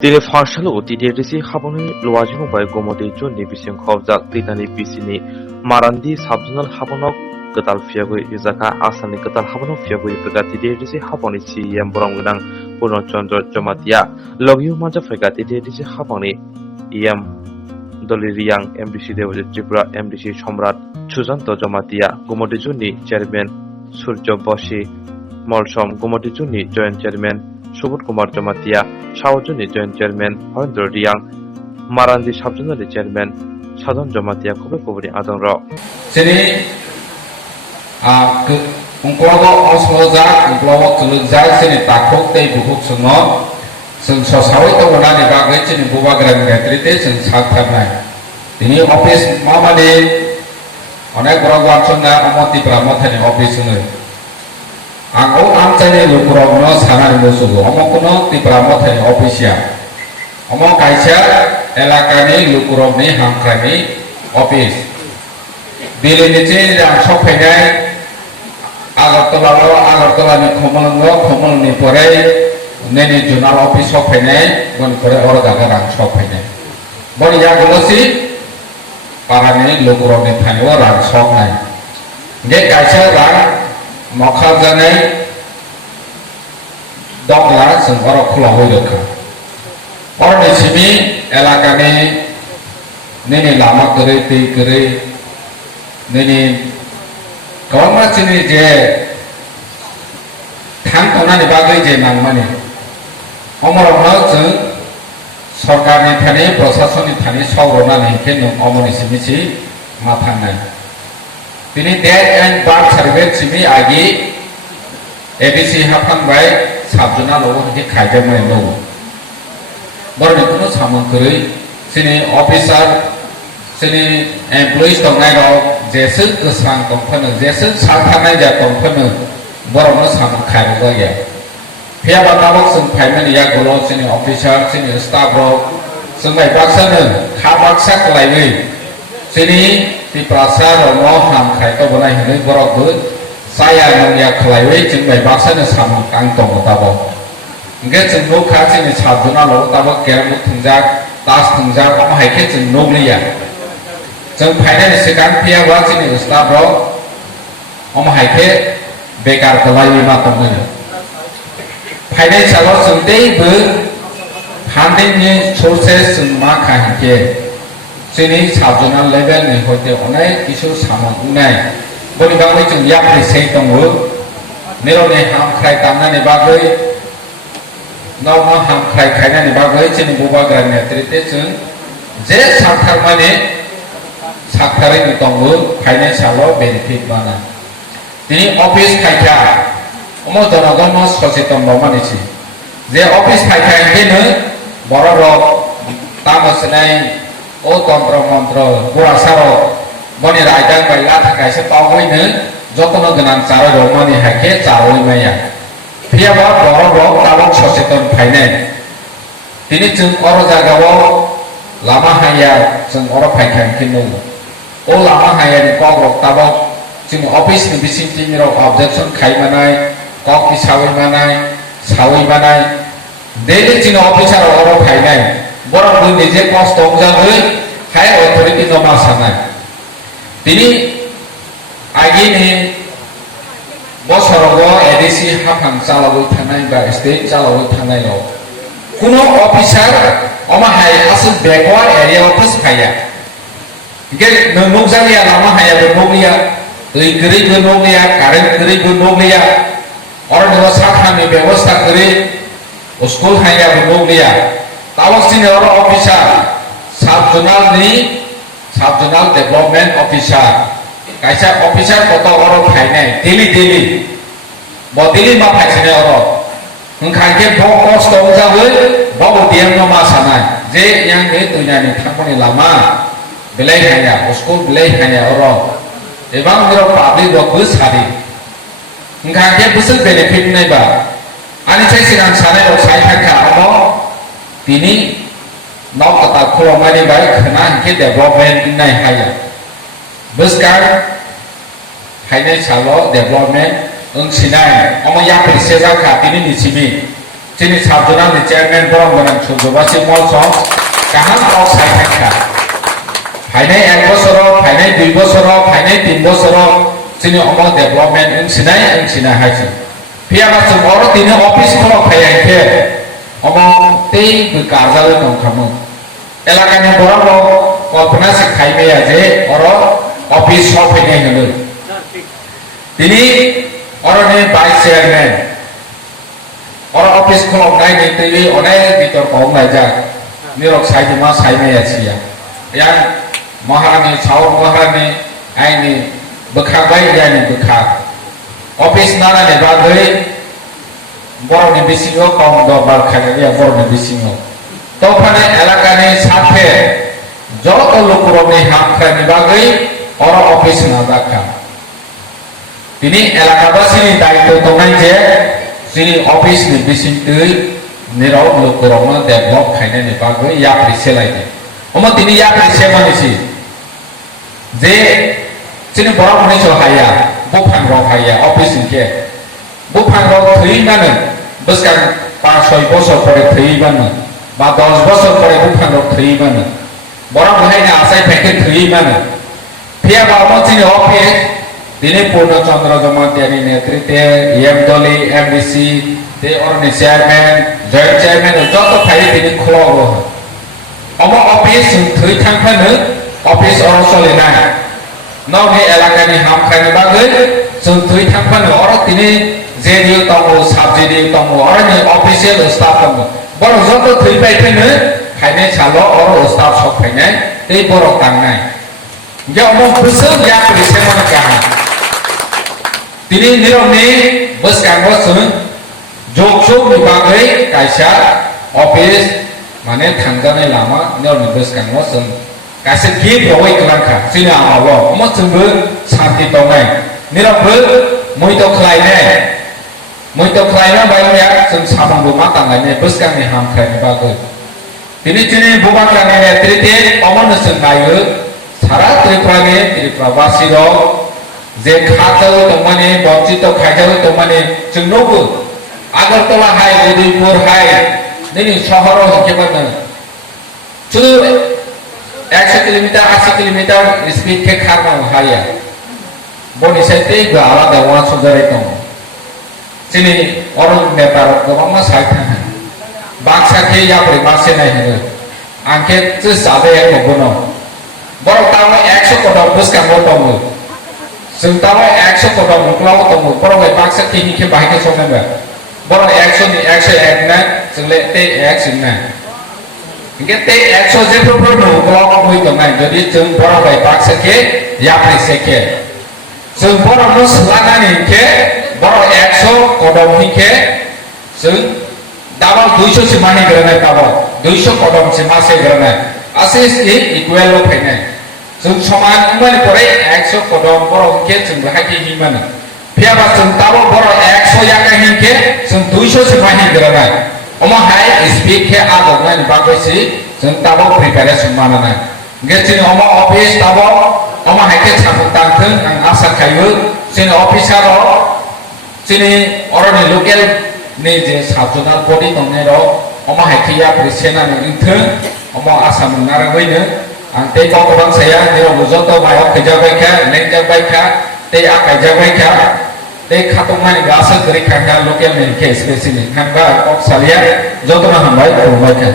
Tili farsalo TDRC haboni luwajimo bai gomode jonni bising khobjak titani bisini marandi subjonal habonok ketal fiagui izaka asani ketal habonok fiagui pega TDRC haboni CM borongdang Purno Chandra Jomatia logyu manja pega TDRC haboni EM Doliriang MDC Dewaji Tripura MDC Somrat Sujanto Jomatia gomode jonni chairman Surjo Boshi Molsom gomode jonni joint chairman Subut Kumar Jomatia Shawjuni Joint Chairman Hoindro Riang Marandi Subjonal Chairman Sadon Jomatia Kobe Kubri Adon Ro Sini ungklogo osloja ungklogo kelujai sini takuk tei bukuk sungo sing sosawai to wonani bagai sini bubagram gatrite sing saktarnai ini office mamani onek borogwan sunga omoti pramothani office sungai Aku amcane lukurongno sanar musuh. Omong kuno ti pramothani ofisia. Omong kaisa elakani lukurongni hamkrani office. Bilinice yang sophenai Agartala ni khomol ni pore neni jurnal office sophenai gon pore oro daga rang sophenai. Boni ya golosi parani lukurongni thani rang sopnai. Ge kaisa rang Mokhajanai Dokla sing ora kula hoyokha. Ora di sini elakane nini lama kere ti kere nini kawan sini je thang kona ni bagai je nangmani. Omorona jeng sarkar ni thani prashasan ni thani saurona ni kenung omoni simi si mathanai. Ini death and birth certificate simi agi ABC hafan bai sabjuna logo hiki khaija mai logo borni kuno samon kuri sini officer sini employees tongai ro jesel kesang tongphano jesel sarthanai ja tongphano borno samon khai ro ya phia batabok sing phaimani ya golo sini officer sini staff ro sungai baksana kha baksak laimi sini di prasar romo ham khai to bonai hene borok bu saya nangya khlaiwe jingbai baksana sam kangtong tabo nge jing no kha jing sabjuna lo tabo kermu thungjak tas thungjak am haike jing no liya jing phaine sikang pia wa jing staff ro am haike bekar khlaiwe ma tongna phaine chalo jing dei bu handing ni sources jing ma kha hike Sini sabjona level ni hoite onai kisu samon unai boni bagai jeng yak ni sei tongwu nero ni ham khai tamna ni bagai nau ma ham khai khaina ni bagai chini bubagra ni trite jeng je sakthar mane sakthare ni tongwu khaina salo benefit bana tini office khaikha omo jonagon no socheton bomani chi je office khaikha hene borok tamasnai O tantro mantro kurasaro boni raidang bai latha kaisa tawoi ne jotono ganang charo romani hake charoi maya phia ba borok tabok socheton phaine tini jeng oro jagao lama haya jeng oro phaikhan kinu o lama haya ni kok tabok jeng office ni bising timi ro objection khai manai kok ki sawai manai daily jeng officer oro phainai borok bu nije cost tongjagoi hai authority no masana tini agi ni bosorogo ADC hafang chalawoi thanai ba state chalawoi thanai lo kuno officer oma hai asul backward area office khaya ge nokjaliya lama haya bo nokliya oi gri bo nokliya current gri bo nokliya or no sakha ni ব্যবস্থা করে school haya bo nokliya Tawak sini orang officer, subjonal development officer, kaisa officer koto orang khainai daily, bodili ma khaisane orang, ngkhaike bokos tongjawe, bawa diam no masana, je yang itu ni thangkoni lama, belai hanya, school belai hanya orang, ebang orang public bagus hari, ngkhaike besar benefit nai ba, ani saya sedang sana orang saya thangka orang Tini nok kata khulo mani bai khana ke development nai haya buskar haine chalo development ung sinai omo ya prisega kha tini ni simi sini sabjona ni chairman borong borong sujubasi molsong kaham ok sai thangka hainai 1 bosoro hainai 2 bosoro hainai 3 bosoro sini omo development sinai haisi piaba sum oro tini office kholo phayai ke omo tei bekarjal tongkhamu elakani borong কল্পনা সে খাইবে যে ওর office সব হয়ে গেল তিনি অরণে vice chairman ওর office খোলক নাই নিতে অনেক বিতর্ক নাই যা নিরক সাইদিমা সাইমে আছিয়া ইয়ান মহারানী সাউর মহারানী আইনি বখাবাই ইয়ানি বখা অফিস নানানে বাগৈ বড়নি বিসিও কম দরবার খাইয়া বড়নি বিসিও তখন এলাকানি সাথে যত লোকরমে হামখানি বাগৈ অর অফিস না দেখা তিনি এলাকাবাসীনি দায়িত্ব তংনাই যে যিনি অফিস নি বিসিংতৈ নিরব লোকরমে ডেভেলপ খাইনানি বাগৈ ইয়াপ্রি সেলাইদে ওমো তিনি ইয়াপ্রি সেমানিসি যে যিনি বড় মনিস হাইয়া বুফাংর হাইয়া অফিস নিকে বুফাংর থৈমানো বসকান 5-6 বছর পরে থৈমানো বা 10 বছর পরে বুফাংর থৈমানো বড় ভাইনা আসাই ফেকে থুই মানে ফিয়া বাবচিনি অফিস দিনে পূর্ণচন্দ্র জমাতিয়ানি নেতৃত্বে এম দলি এমডিসি তে অরনি চেয়ারম্যান জয়েন্ট চেয়ারম্যান যত ফাই তিনি খোলো অম অফিস থুই থাংখানো অফিস অর চলিনা ননি এলাকানি হামখানি বাগৈ जों थुই থাংখানো অর তিনি যে দিও তঙ্গ সাবজে দিও তঙ্গ অরনি অফিসিয়াল স্টাফ তঙ্গ বড় যত থুই পাইতেনো খাইনাই সালো অর স্টাফ সব খাইনাই এই বড় টাংনাই যে অমন বসে ইয়া প্রেসে মনে কাহা তিনি নিরমনি বসকাঙ্গ সুন জোকসুক বিভাগৈ কাইসা অফিস মানে থাংজানাই লাमा নিরমনি বসকাঙ্গ সুন কাইসা কি প্রবই কলাंखा सिना आलो अमो जोंबो शांति दंनाय निरमबो मयतो खलायना बायया जों सामंबो मा तांनाय बसकांनि हामखायनि बागै তিনি তিনি বুবাংলানি নেতৃত্বে অমনসন নায়ো সারা ত্রিপুরাবাসী যে খাজাও দমানে বঞ্চিত খাইজাও দমানে जोंनोबो আগরতলা হাই উদয়পুর হাই নিনি শহর হিকেবাनो শুধু 100 কিলোমিটার 80 কিলোমিটার স্পিড কে খারনো হাইয়া বনিসাইতে আলাদা ওয়া সজারে দं যিনি অরুণ নেতার গোबां সাইथा बाक्सा के याप्रि मासे नाय होनो आंखे जे जादे एकबोनो बर ताव 100 कदम बसकांगो दङ जों ताव 100 कदम मुक्लाव दङ बर बाक्सा के हिखे बाहायके संनाबा बर 100 नि 101 ना जोंले ते 1 जोंना इंगे ते 100 जे प्रब्लेम मुक्लाव होय दंनाय जदि जों बर बाक्सा के याप्रि सेके जों बर मुसलानानि के बर 100 कदम हिखे जों दाबा 200 से माने गरनाय दाबा 200 कदम से मासे गरनाय आसे इक्वल लो फैनाय जों समान उमानि परे 100 कदम बरो के जों बाहायके हिमानो फियाबा जों दाबा बरो 100 याका हिके जों 200 से माने गरनाय अमा हाय स्पीड के आदबनाय बागैसि जों दाबा प्रिपारेशन मानानाय गेचिन अमा ऑफिस दाबा अमा हायके साफुतांथों आं आसा खायो जोंनि अफिसार जोंनि अरनि लोकेल ने जे साबजनाल बडी दंनाय अमा हायखिया प्रेसेनानि इंथों अमा आसाम नारगैनो आं ते गोबां साया निरब जत मायाव खैजाबायखा लेंजाबायखा ते आखायजाबायखा ते खातंनानि गासो गरि खाखा लोकेल ने के स्पेशली खानबा अक्सालिया जतना हामबाय खुलबायखा